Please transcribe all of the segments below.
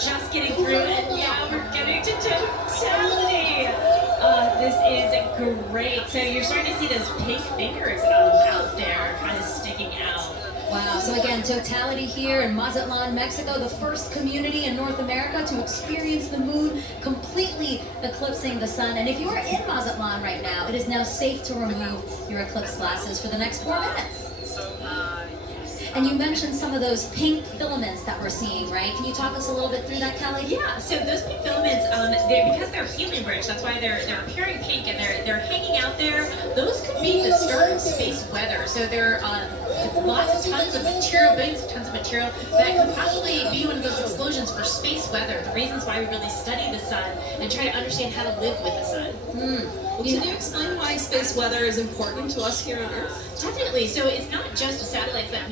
just getting through, and now we're getting to totality. This is great. So you're starting to see those pink fingers out there kind of sticking out. Wow, so again, totality here in Mazatlan, Mexico, the first community in North America to experience the moon completely eclipsing the sun. And if you are in Mazatlan right now, it is now safe to remove your eclipse glasses for the next 4 minutes. And you mentioned some of those pink filaments that we're seeing, right? Can you talk us a little bit through that, Kelly? Yeah, so those pink filaments, because they're helium rich, that's why they're appearing pink and they're hanging out there. Those could be the start of space weather. So there are tons of material, billions of tons of material that could possibly be one of those explosions for space weather. The reasons why we really study the sun and try to understand how to live with the sun. Well, can you explain why space weather is important to us here on Earth? Definitely. So it's not just the satellites that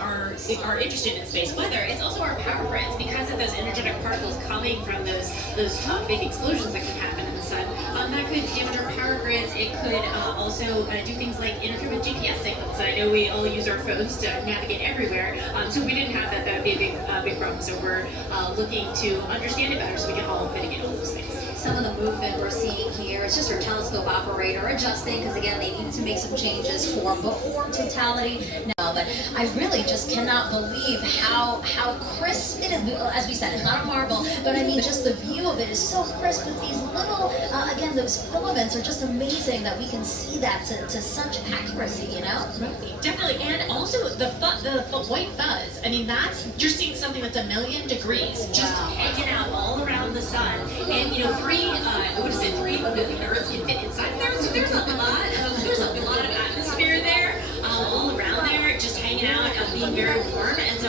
are interested in space weather. It's also our power grids because of those energetic particles coming from those big explosions that can happen in the sun. That could damage our power grids. It could also do things like interfere with GPS signals. I know we all use our phones to navigate everywhere. So if we didn't have that, that would be a big problem. So we're looking to understand it better so we can all mitigate all those things. Some of the movement we're seeing here, it's just our telescope operator adjusting because again they need to make some changes for before totality. No, but I really just cannot believe how crisp it is. As we said, it's not a marble, but I mean just the view of it is so crisp with these little, again those filaments are just amazing that we can see that to such accuracy, you know? Definitely, and also the white fuzz. I mean, you're seeing something that's 1,000,000 degrees just hanging out all around the sun, and you know, 3 billion Earths can fit inside there. So there's a lot of atmosphere there, all around there, just hanging out, being very warm. And so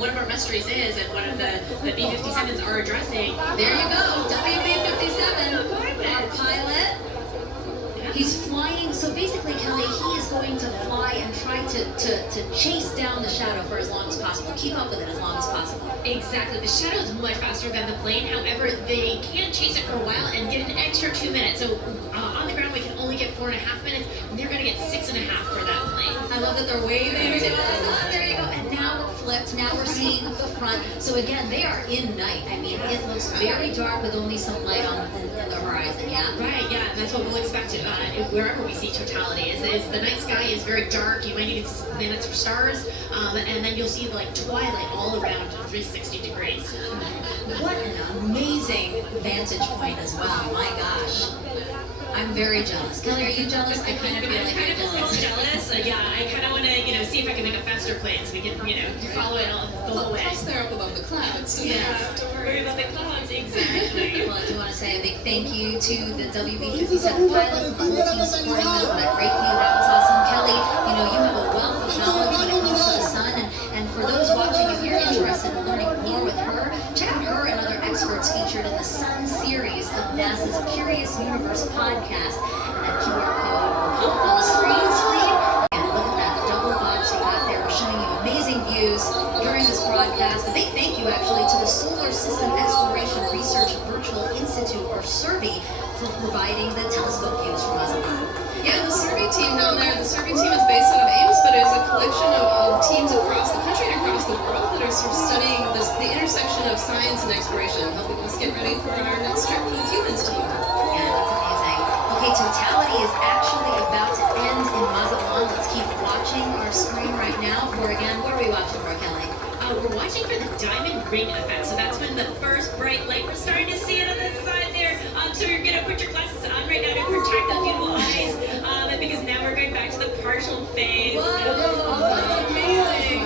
one of our mysteries is, and one of the B-57s are addressing. There you go, WB-57, our pilot. He's flying, so basically, Kelly, he is going to fly and try to chase down the shadow for as long as possible, keep up with it as long as possible. Exactly. The shadow is much faster than the plane. However, they can chase it for a while and get an extra 2 minutes. So on the ground, we can only get 4.5 minutes, and they're going to get 6.5 for that plane. I love that they're waving. There you go. And now we're flipped. Now we're seeing the front. So again, they are in night. I mean, it looks very dark with only some light in the horizon. Yeah. Right. Yeah. That's what we'll expect wherever we see totality. Is the night sky is very dark. You might even see planets or stars, and then you'll see like twilight all around 360 degrees. What an amazing vantage point as well. My gosh. I'm very jealous. Kelly, are you jealous? I kind of feel like you're jealous. Yeah, I kind of want to, see if I can make a faster plane so we can, follow it all the whole way. Plus, they're up above the clouds, so yeah, have to worry about the clouds. Exactly. Well, I do want to say a big thank you to the WB-57 pilots and the whole team supporting them for that great view. That was awesome. Kelly, you have a wealth of knowledge when it comes to the sun, and for those watching, if you're interested in learning more with her, check out her and other experts featured in the Sun series of NASA's Curious Universe podcast. And that QR code will pop on the screen. And look at that double box you got there. We're showing you amazing views during this broadcast. A big thank you, actually, to the Solar System Exploration Research Virtual Institute, or SERVI, for providing the telescope views from us. Yeah, the SERVI team down there, the SERVI team is based out of Ames, but it is a collection of teams across the country and across the world that are sort of studying the intersection of science and exploration, helping us get ready for our next trip with humans to the moon. Yeah, that's amazing. Okay, totality is actually about to end in Mazatlan. Let's keep watching our screen right now for, again, what are we watching for, Kelly? We're watching for the diamond ring effect. So that's when the first bright light, we're starting to see it on the side there. So you're going to put your glasses on right now to protect those beautiful eyes. Because now we're going back to the partial phase. Whoa, amazing.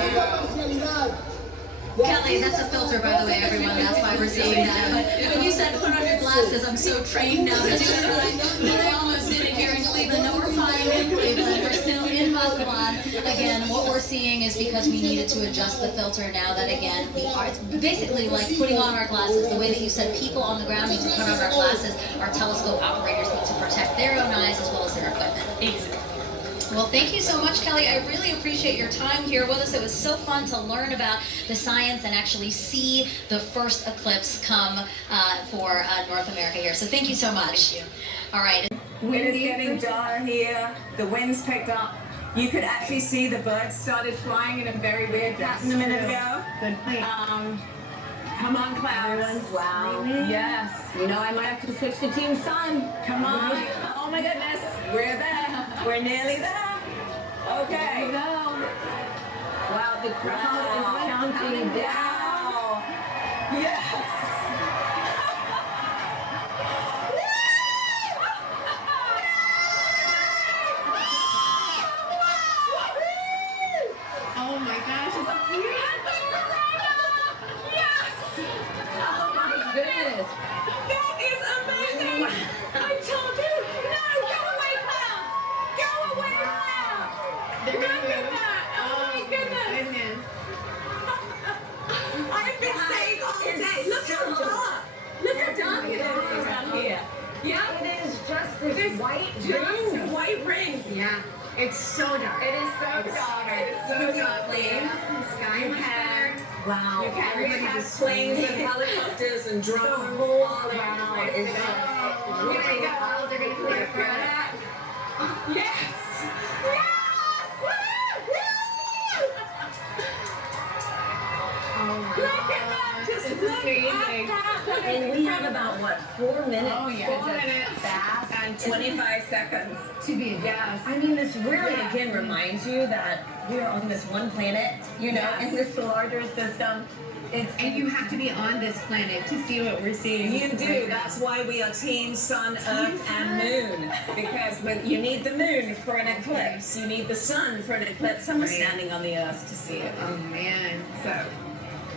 Kelly, that's a filter, by the way, everyone. That's why we're seeing that. But when you said put on your glasses, I'm so trained now to do it. I almost did it here in Cleveland. No, we're fine in Cleveland. We're still in Mazatlan. Again, what we're seeing is because we needed to adjust the filter now that, again, it's basically like putting on our glasses. The way that you said people on the ground need to put on our glasses, our telescope operators need to protect their own eyes as well as their equipment. Exactly. Well, thank you so much, Kelly. I really appreciate your time here with us. It was so fun to learn about the science and actually see the first eclipse come for North America here. So thank you so much. Thank you. All right. It is getting dark here. The wind's picked up. You could actually see the birds started flying in a very weird pattern a minute ago. Come on, clouds. Wow. Yes. You know, I might have to switch to Team Sun. Come on. Oh my goodness. We're there. We're nearly there. Okay. Here we go. Wow, the crowd is counting down. Yes. Oh my gosh, it's Oh my goodness. That is amazing. I told you. No, go away, clouds. Go away, clouds. Look at that. Oh my goodness. I've been saying all day. Look how dark. Look how dark it is around here. Yeah. It is just this white Just ring. a white ring. yeah. It's so dark. It is so dark. It is so dark. Sky You much can. better. Wow. You can. We have planes and helicopters and drones whole all around. crowd is just Here we go. They're gonna clear for us. Yes. Oh my Look at that! Just It's look amazing. at that! And we have about, what, 4 minutes? Oh, yeah. 4 minutes Fast. and 25 seconds. To be yes. I mean, this really, Yeah. again, reminds you that we're on this one planet, you know, Yes. in this larger system. And you have to be on this planet to see what we're seeing. You do. That's why we are Team Sun, Earth, and Moon. Because you need the moon for an eclipse. You need the sun for an eclipse. And we're standing on the Earth to see it. Oh man. So,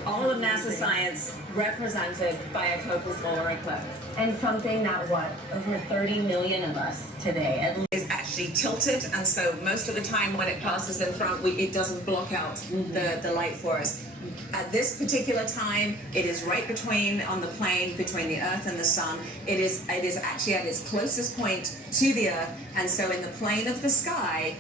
all of NASA science represented by a total solar eclipse. And something that, what, over 30 million of us today, at least. Is actually tilted, and so most of the time when it passes in front, it doesn't block out the light for us. At this particular time, it is right between, on the plane between the Earth and the Sun. It is actually at its closest point to the Earth, and so in the plane of the sky,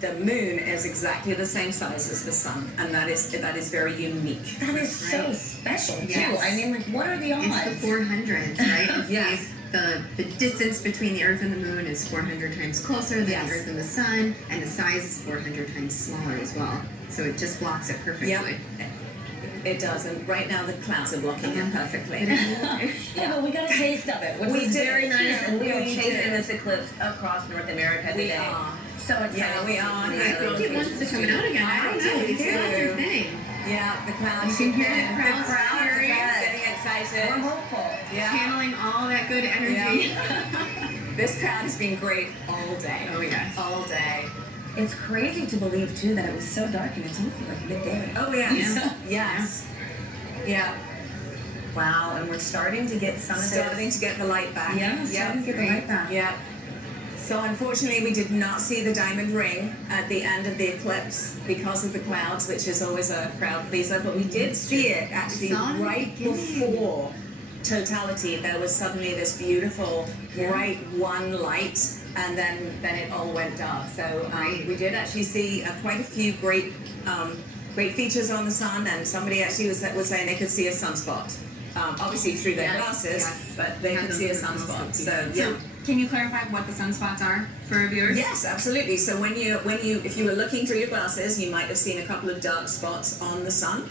the moon is exactly the same size as the sun, and that is very unique. That is so special, too. Yes. I mean, like, what are the odds? It's the 400s, right? It's Yes. The distance between the Earth and the Moon is 400 times closer than Yes. the Earth and the Sun, and the size is 400 times smaller as well. So it just blocks it perfectly. Yep. It does, and right now the clouds are blocking it perfectly. Yeah, but we got a taste of it, which We is did, very nice, yeah, and we are we chasing did. this eclipse across North America We today. are. So excited. Yeah, we are. I think it wants to come out again. I don't know. These clouds are thinning. Yeah, the crowds. You can hear the the crowds cheering. getting excited. We're hopeful. Yeah. Channeling all that good energy. This crowd has been great all day. Oh, yes. All day. It's crazy to believe, too, that it was so dark and it's only like midday. Oh yes. Yeah. Yes. Yeah. Wow, and we're starting to get some of Starting this. to get the light back. Yeah, starting to get the light back. Yeah. So unfortunately, we did not see the diamond ring at the end of the eclipse because of the clouds, which is always a crowd pleaser. But we did see it actually Saw it at the right beginning. before totality. There was suddenly this beautiful bright one light, and then it all went dark. So Right. we did actually see quite a few great features on the sun, and somebody actually was saying they could see a sunspot. Obviously through their Yes, glasses, yes. but they Have could those see a little sunspot. telescope So pieces. yeah. Can you clarify what the sunspots are for our viewers? Yes, absolutely. So if you were looking through your glasses, you might have seen a couple of dark spots on the sun.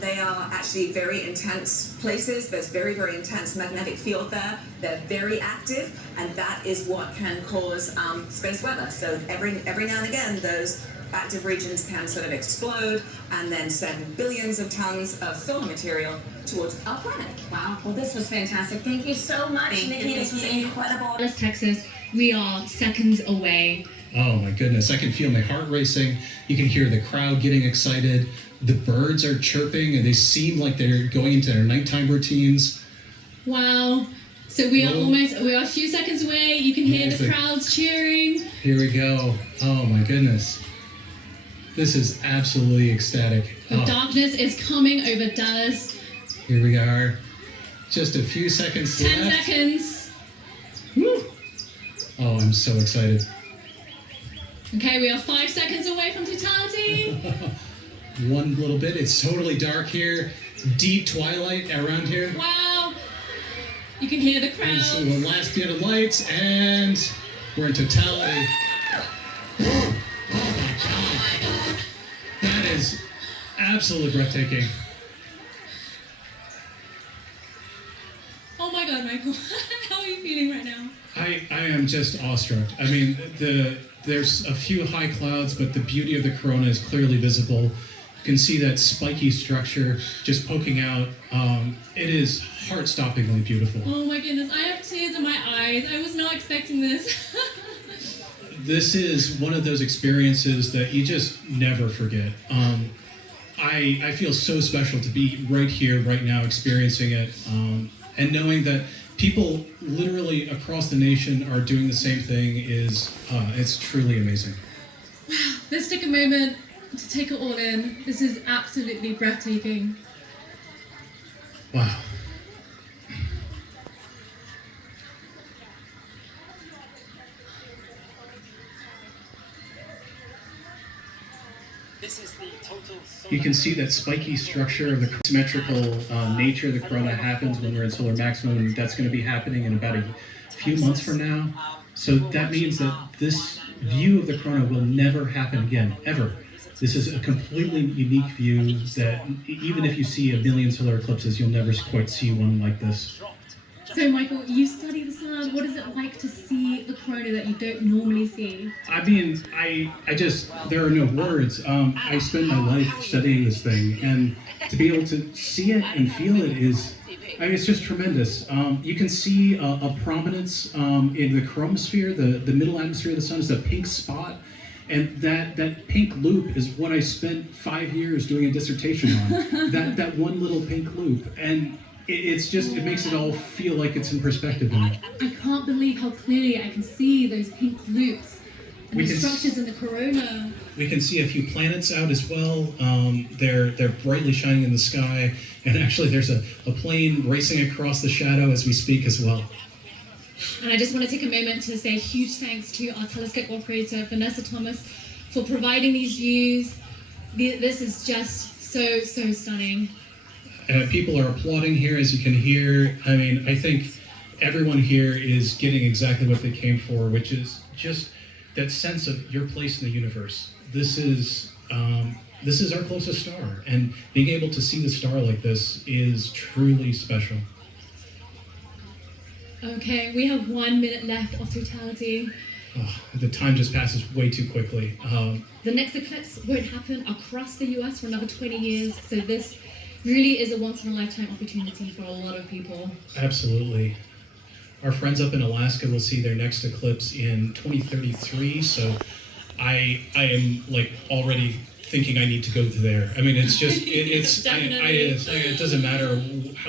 They are actually very intense places. There's very, very intense magnetic field there. They're very active, and that is what can cause space weather. So every now and again, those active regions can sort of explode and then send billions of tons of solar material towards our planet. Wow. Well, this was fantastic. Thank you so much, Thank Nikki. you, This was Nikki. incredible. Dallas, Texas. We are seconds away. Oh my goodness, I can feel my heart racing. You can hear the crowd getting excited. The birds are chirping and they seem like they're going into their nighttime routines. Wow. So we are a few seconds away. You can hear the Amazing. crowds cheering. Here we go. Oh my goodness. This is absolutely ecstatic. The Oh, darkness is coming over Dallas. here we are. Just a few seconds 10 left. seconds. Woo. Oh, I'm so excited. Okay, we are 5 seconds away from totality. One little bit. It's totally dark here. Deep twilight around here. Wow. You can hear the And so crowds. the last bit of lights, and we're in totality. Oh my God. That is absolutely breathtaking. Michael. How are you feeling right now? I am just awestruck. I mean, there's a few high clouds, but the beauty of the corona is clearly visible. You can see that spiky structure just poking out. It is heart-stoppingly beautiful. Oh my goodness, I have tears in my eyes. I was not expecting this. This is one of those experiences that you just never forget. I feel so special to be right here, right now, experiencing it, and knowing that people literally across the nation are doing the same thing it's truly amazing. Wow, let's take a moment to take it all in. This is absolutely breathtaking. Wow. You can see that spiky structure of the symmetrical nature of the corona happens when we're in solar maximum, and that's going to be happening in about a few months from now. So that means that this view of the corona will never happen again, ever. This is a completely unique view that even if you see a million solar eclipses, you'll never quite see one like this. So Michael, you study the sun. What is it like to see the corona that you don't normally see? I mean, I just, there are no words. I spend my life studying this thing, and to be able to see it and feel it is, I mean, it's just tremendous. You can see a prominence in the chromosphere, the middle atmosphere of the sun is a pink spot, and that pink loop is what I spent 5 years doing a dissertation on, that one little pink loop. And it's just, it makes it all feel like it's in perspective now. I can't believe how clearly I can see those pink loops and the structures in the corona. We can see a few planets out as well. They're brightly shining in the sky, and actually there's a plane racing across the shadow as we speak as well. And I just want to take a moment to say a huge thanks to our telescope operator, Vanessa Thomas, for providing these views. This is just so stunning. People are applauding here, as you can hear. I mean, I think everyone here is getting exactly what they came for, which is just that sense of your place in the universe. This is our closest star, and being able to see the star like this is truly special. Okay, we have 1 minute left of totality. Oh, the time just passes way too quickly. The next eclipse won't happen across the US for another 20 years, so this really is a once-in-a-lifetime opportunity for a lot of people. Absolutely. Our friends up in Alaska will see their next eclipse in 2033, so I am like already thinking I need to go there. I mean, it's just, it doesn't matter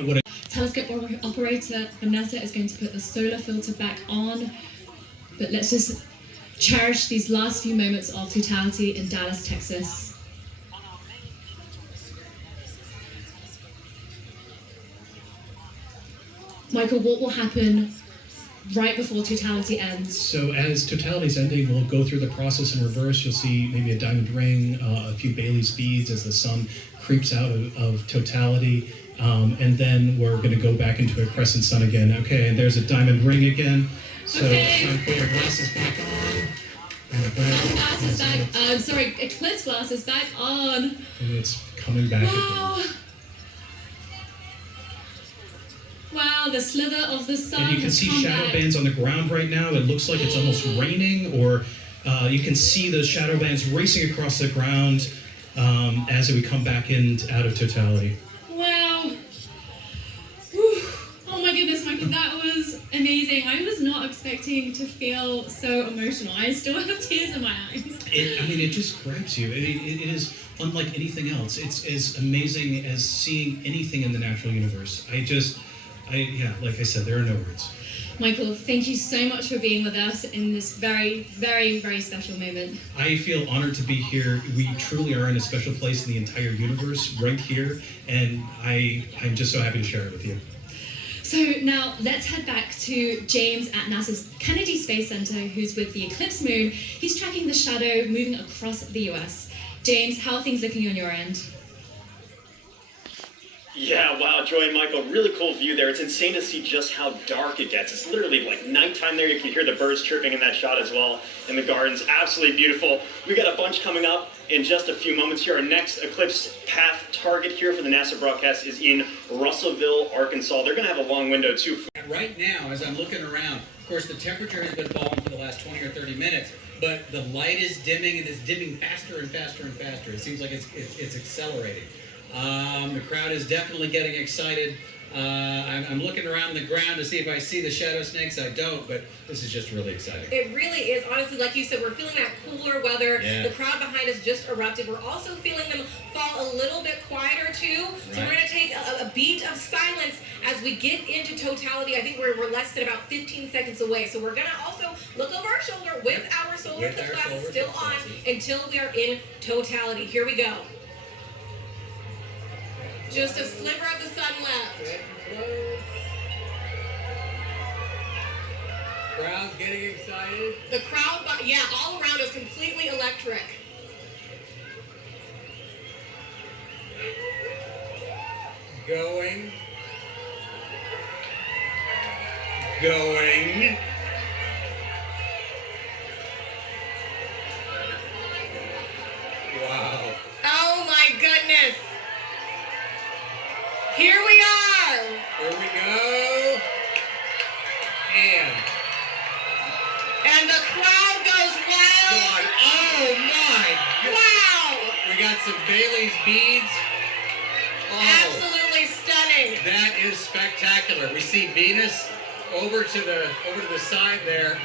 what it... Telescope operator Vanessa is going to put the solar filter back on, but let's just cherish these last few moments of totality in Dallas, Texas. Michael, what will happen right before totality ends? So as totality's ending, we'll go through the process in reverse. You'll see maybe a diamond ring, a few Bailey's beads as the sun creeps out of totality. And then we're going to go back into a crescent sun again. Okay, and there's a diamond ring again. So put your glasses back on. Glasses back. Eclipse glasses back on. And it's coming back again. Wow, the slither of the sun. And you can see shadow bands on the ground right now. It looks like it's almost raining, or you can see those shadow bands racing across the ground as we come back out of totality. Wow. Whew. Oh my goodness, Michael, that was amazing. I was not expecting to feel so emotional. I still have tears in my eyes. It just grabs you. It is unlike anything else. It's as amazing as seeing anything in the natural universe. Like I said, there are no words. Michael, thank you so much for being with us in this very, very, very special moment. I feel honored to be here. We truly are in a special place in the entire universe, right here, and I'm just so happy to share it with you. So now let's head back to James at NASA's Kennedy Space Center, who's with the eclipse moon. He's tracking the shadow moving across the US. James, how are things looking on your end? Yeah, wow, Joy and Michael, really cool view there. It's insane to see just how dark it gets. It's literally like nighttime there. You can hear the birds chirping in that shot as well, and the gardens, absolutely beautiful. We got a bunch coming up in just a few moments here. Our next eclipse path target here for the NASA broadcast is in Russellville, Arkansas. They're going to have a long window too. right now, as I'm looking around, of course, the temperature has been falling for the last 20 or 30 minutes, but the light is dimming, and it's dimming faster and faster and faster. It seems like it's accelerating. The crowd is definitely getting excited. I'm looking around the ground to see if I see the shadow snakes. I don't, but this is just really exciting. It really is. Honestly, like you said, we're feeling that cooler weather. Yeah. The crowd behind us just erupted. We're also feeling them fall a little bit quieter too. So we're going to take a beat of silence as we get into totality. I think we're less than about 15 seconds away. So we're going to also look over our shoulder with our solar eclipse glasses still on until we are in totality. Here we go. Just a sliver of the sun left. Crowd's getting excited. The crowd, yeah, all around is completely electric. Going. Wow. Oh my goodness. Here we are. Here we go. And the crowd goes wild. God. Oh my God. Wow. We got some Bailey's beads. Oh, Absolutely stunning. that is spectacular. We see Venus over to the side there.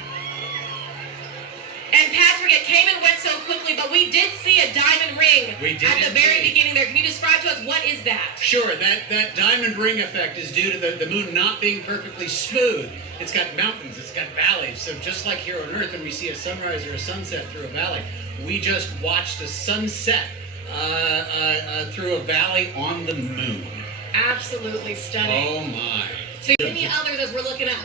And Patrick, it came and went so quickly, but we did see a diamond ring We did at the very indeed. beginning there. Can you describe to us what is that? Sure, that diamond ring effect is due to the moon not being perfectly smooth. It's got mountains, it's got valleys. So just like here on Earth, when we see a sunrise or a sunset through a valley, we just watched a sunset through a valley on the moon. Absolutely stunning. Oh my! So any others as we're looking up?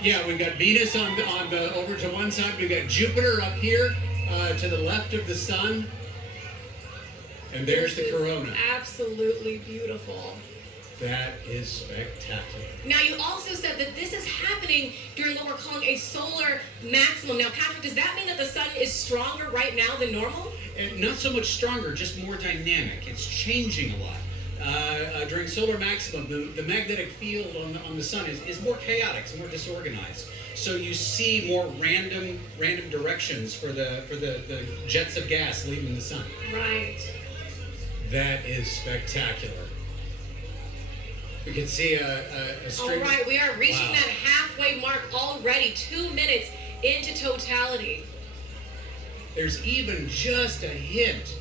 Yeah, we've got Venus on the over to one side. We've got Jupiter up here to the left of the sun, and there's the corona. Absolutely beautiful. That is spectacular. Now, you also said that this is happening during what we're calling a solar maximum. Now, Patrick, does that mean that the sun is stronger right now than normal? And not so much stronger, just more dynamic. It's changing a lot. During solar maximum, the magnetic field on the sun is more chaotic, it's more disorganized. So you see more random directions for the jets of gas leaving the sun. Right. That is spectacular. We can see a string. All right, we are reaching Wow. that halfway mark already, 2 minutes into totality. There's even just a hint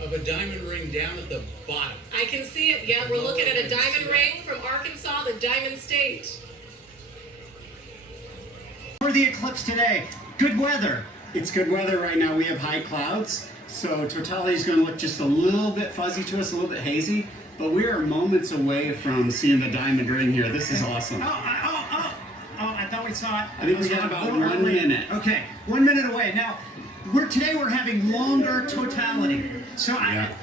of a diamond ring down at the bottom. I can see it. Yeah, we're looking at a diamond ring from Arkansas, the Diamond State. For the eclipse today, good weather. It's good weather right now. We have high clouds, so totality is going to look just a little bit fuzzy to us, a little bit hazy, but we are moments away from seeing the diamond ring here. This is awesome. Oh, I thought we saw it. I think we got about 1 minute. Okay, 1 minute away. Now, today we're having longer totality. So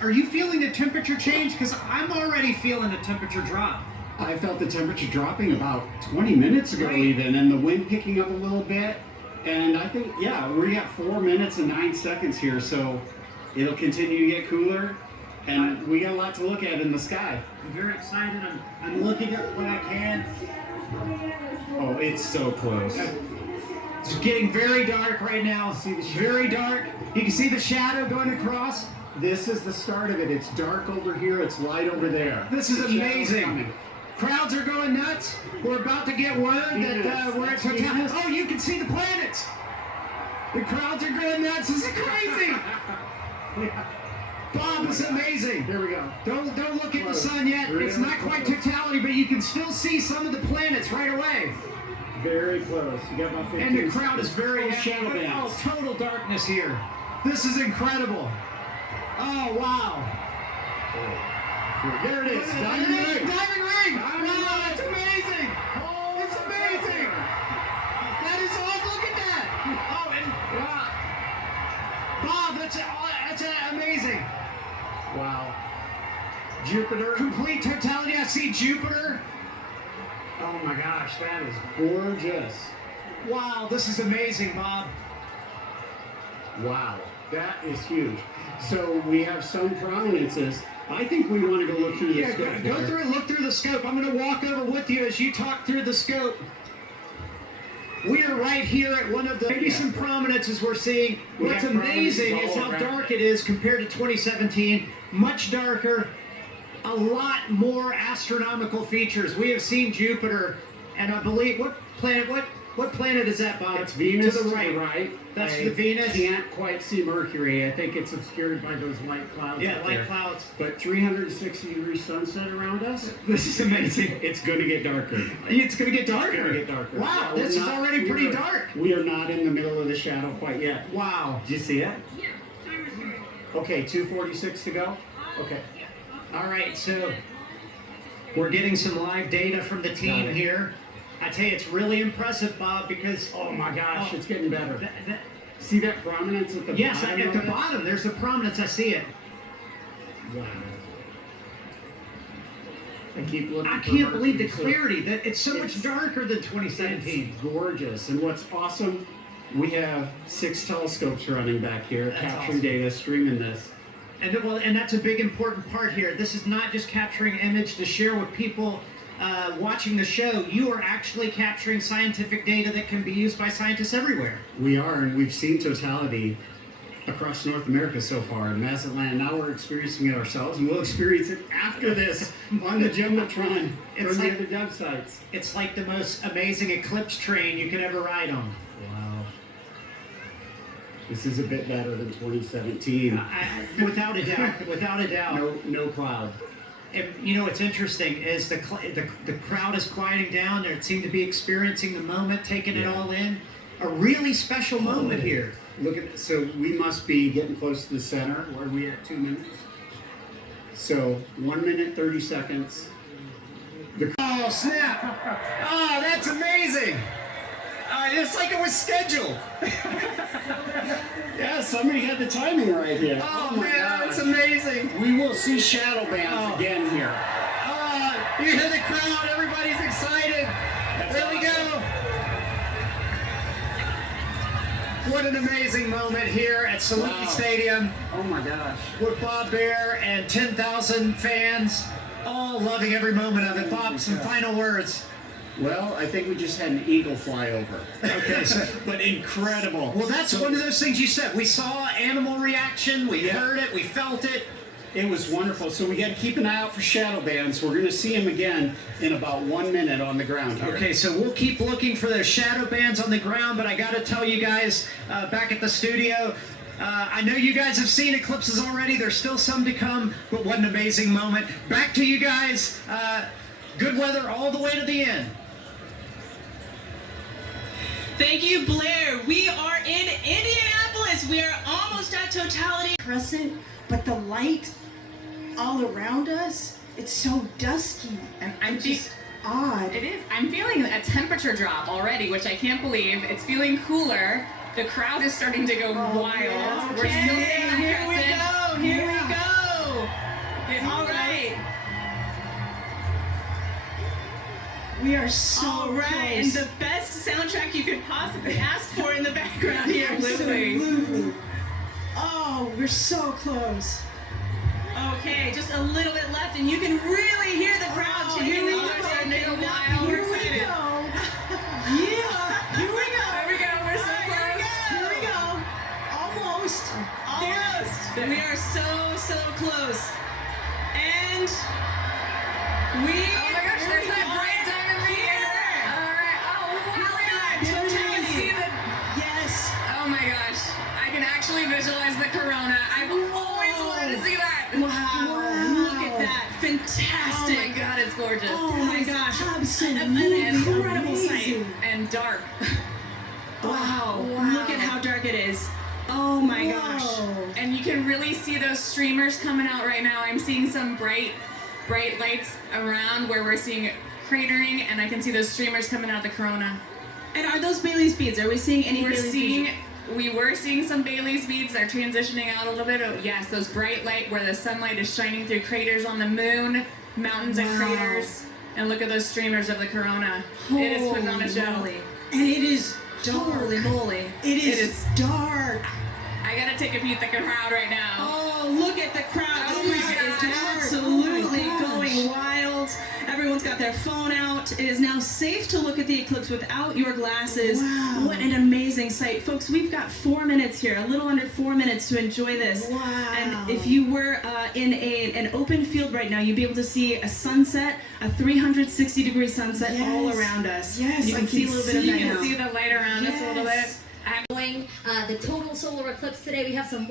are you feeling the temperature change? Because I'm already feeling the temperature drop. I felt the temperature dropping about 20 minutes ago even, and the wind picking up a little bit. And I think, yeah, we got 4 minutes and 9 seconds here, so it'll continue to get cooler. And we got a lot to look at in the sky. I'm very excited. I'm looking at what I can. Oh, it's so close. It's getting very dark right now. Very dark. You can see the shadow going across. This is the start of it. It's dark over here. It's light over there. This is The shadow's amazing. coming. Crowds are going nuts. We're about to get word that we're at totality. Oh, you can see the planets. The crowds are going nuts. This is crazy. Bob, this is amazing. Here we go. Don't look at the sun yet. It's not quite totality, but you can still see some of the planets right away. Very close. You got about 15 And the crowd is very shadow bands. Oh, total darkness here. This is incredible. Oh, wow. There it is. Diamond Diamond ring. Diamond ring. Wow, that's amazing. Oh, it's amazing. That is all. Look at that. Oh, and Bob, that's amazing. Wow. Jupiter. Complete totality. I see Jupiter. Oh my gosh, that is gorgeous. Wow, this is amazing, Bob. Wow, that is huge. So we have some prominences. I think we want to go look through the scope. Go through and look through the scope. I'm going to walk over with you as you talk through the scope. We are right here at one of the maybe some prominences we're seeing. What's amazing is how dark it is compared to 2017. Much darker, a lot more astronomical features. We have seen Jupiter, and I believe what planet is that, Bob? It's Venus to the right. That's the Venus. Can't quite see Mercury. I think it's obscured by those light clouds. Yeah, light clouds. But 360-degree sunset around us. This is amazing. It's going to get darker. It's going to get darker. It's going to get darker. Wow, Yeah, this is already pretty dark. We are not in the middle of the shadow quite yet. Wow. Did you see it? Yeah. Okay, 2:46 to go. Okay. All right, so we're getting some live data from the team here. I tell you, it's really impressive, Bob, because oh my gosh, it's getting better. See that prominence at the bottom? Yes, at the bottom, there's a prominence. I see it. Wow. I keep looking. I can't believe the clarity. That it's so much darker than 2017. It's gorgeous, and what's awesome, we have 6 telescopes running back here, capturing data, streaming this. And that's a big important part here. This is not just capturing image to share with people watching the show. You are actually capturing scientific data that can be used by scientists everywhere. We are, and we've seen totality across North America so far in Mazatlan. Now we're experiencing it ourselves, and we'll experience it after this on the Jumbotron or the other dub sites. It's like the most amazing eclipse train you could ever ride on. Wow. This is a bit better than 2017. Without a doubt. Without a doubt. No cloud. And you know what's interesting is the crowd is quieting down. They seem to be experiencing the moment, taking it all in. A really special moment here. Look at this. So we must be getting close to the center. Where are we at? 2 minutes? So 1 minute, 30 seconds. Oh, snap. Oh, that's amazing. It's like it was scheduled. Yeah, somebody had the timing right here. Oh man, that's amazing. We will see shadow bands again here. You hear the crowd, everybody's excited. There we go. What an amazing moment here at Saluki Stadium. Oh my gosh. With Bob Bear and 10,000 fans, all loving every moment of it. Bob, some final words. Well, I think we just had an eagle fly over. Okay, but incredible. Well, that's one of those things you said. We saw animal reaction, we heard it, we felt it. It was wonderful. So we got to keep an eye out for shadow bands. We're going to see them again in about 1 minute on the ground here. Okay, so we'll keep looking for those shadow bands on the ground, but I got to tell you guys back at the studio, I know you guys have seen eclipses already. There's still some to come, but what an amazing moment. Back to you guys. Good weather all the way to the end. Thank you, Blair. We are in Indianapolis. We are almost at totality. Crescent, but the light all around us, it's so dusky. And I'm just odd. It is. I'm feeling a temperature drop already, which I can't believe. It's feeling cooler. The crowd is starting to go wild. Yeah. We're still seeing the Here we crescent. go. Here we go. All right. We are so All right, close. and the best soundtrack you could possibly ask for in the background here. Absolutely. Oh, we're so close. Okay, just a little bit left, and you can really hear the crowd chanting. Here we They're go. starting to go wild. Here We're we excited. go. Yeah. Here we go. There we go. We're so close. Here we go. Almost. Almost. We are so close. And we. Oh my gosh, there's that bright diamond here. All right. Oh, wow. Here we are. You can see the. Yes. Oh my gosh. I can actually visualize the corona. I've always wanted to see that. Wow. Look at that. Fantastic. Oh my god, it's gorgeous. Oh my gosh. An Absolutely incredible sight. amazing. And dark. Wow. Wow. Look at how dark it is. Oh my gosh. Whoa. And you can really see those streamers coming out right now. I'm seeing some bright lights around where we're seeing cratering, and I can see those streamers coming out of the corona. And are those Bailey's beads? Are we seeing any Bailey's beads? We were seeing some Bailey's beads. They're transitioning out a little bit. Oh, yes, those bright light where the sunlight is shining through craters on the moon, mountains and craters. And look at those streamers of the corona. It is putting on a show. Moly. And it is dark. Holy moly. It is dark. I gotta take a peek at the crowd right now. Oh, look at the crowd. Oh my gosh. It is absolutely going wild. Everyone's got their phone out. It is now safe to look at the eclipse without your glasses. Wow. What an amazing sight. Folks, we've got 4 minutes here, a little under 4 minutes to enjoy this. Wow. And if you were in an open field right now, you'd be able to see a sunset, a 360-degree sunset all around us. Yes, You can I see a can little bit of see that it. now. You can see the light around us a little bit. Enjoying the total solar eclipse today. We have some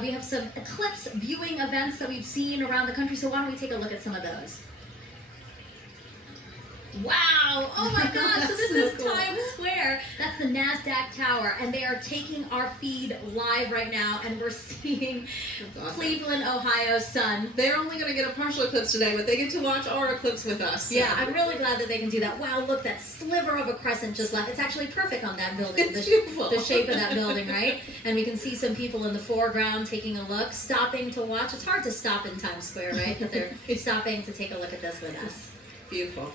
we have some eclipse viewing events that we've seen around the country. So why don't we take a look at some of those? Wow! Oh my gosh! So this is cool. Times Square. That's the NASDAQ tower, and they are taking our feed live right now, and we're seeing awesome. Cleveland, Ohio's sun. They're only going to get a partial eclipse today, but they get to watch our eclipse with us. So. Yeah, I'm really glad that they can do that. Wow, look, that sliver of a crescent just left. It's actually perfect on that building. It's beautiful. The shape of that building, right? And we can see some people in the foreground taking a look, stopping to watch. It's hard to stop in Times Square, right? But they're stopping to take a look at this with us. Beautiful.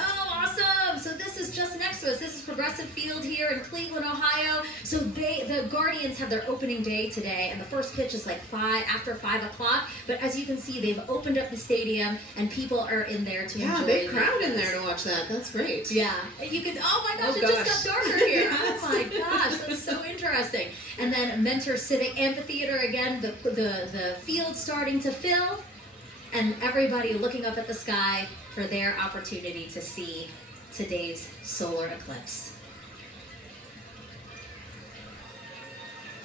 Oh, awesome! So this is just next to us. This is Progressive Field here in Cleveland, Ohio. So the Guardians have their opening day today, and the first pitch is like after 5 o'clock. But as you can see, they've opened up the stadium, and people are in there to enjoy. Big crowd in there to watch that. That's great. Yeah, you can. Oh my gosh, Oh, it just got darker here. Oh my gosh, that's so interesting. And then Mentor Civic Amphitheater again. The field's starting to fill, and everybody looking up at the sky for their opportunity to see today's solar eclipse.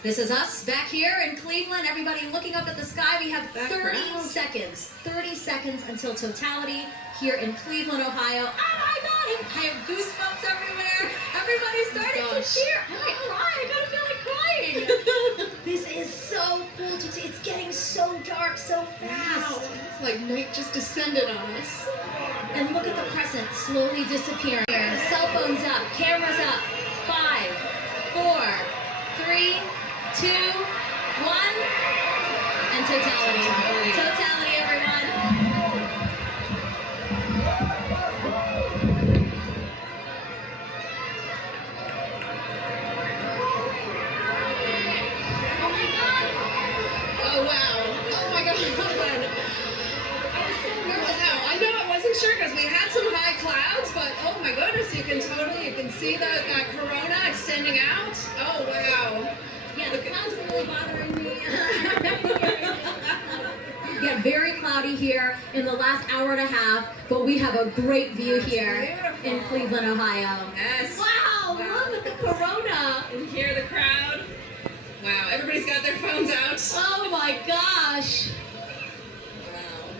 This is us back here in Cleveland. Everybody looking up at the sky. We have 30 seconds. 30 seconds until totality here in Cleveland, Ohio. Oh my God! I have goosebumps everywhere. Everybody's starting to cheer. I might cry. I kind of feel like crying. This is so cool to see. It's getting so dark so fast. Wow. It's like night just descended on us. And look at the crescent slowly disappearing. Cell phones up, cameras up. 5, 4, 3, 2, 1, and totality. Totality, everyone. Oh, wow. Oh, my God. I know I wasn't sure because we had some high clouds, but oh my goodness, you can see that corona extending out. Oh, wow. Yeah, the clouds are really bothering me. Yeah, very cloudy here in the last hour and a half, but we have a great view here in Cleveland, Ohio. Yes. Wow, look at the corona. And hear the crowd. Wow, everybody's got their phones out. Oh my gosh.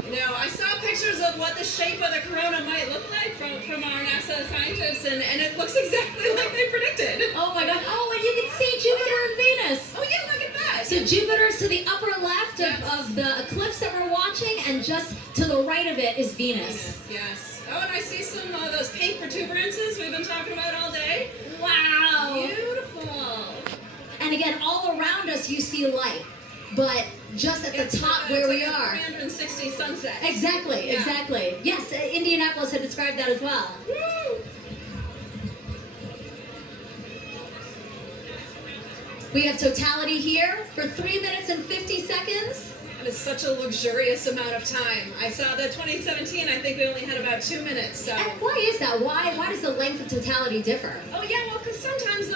You know, I saw pictures of what the shape of the corona might look like from our NASA scientists, and it looks exactly like they predicted. Oh my God. Oh, and you can see Jupiter and Venus. Oh yeah, look at that. So Jupiter's to the upper left of the eclipse that we're watching, and just to the right of it is Venus. Yes. Oh, and I see some of those pink protuberances we've been talking about all day. Wow. Beautiful. And again, all around us you see light, but just at the top where we are. 360 sunsets. Exactly, Yeah. exactly. Yes, Indianapolis had described that as well. Woo! We have totality here for 3 minutes and 50 seconds. And it's such a luxurious amount of time. I saw the 2017, I think we only had about 2 minutes. So. And why is that? Why does the length of totality differ? Oh yeah, well, because sometimes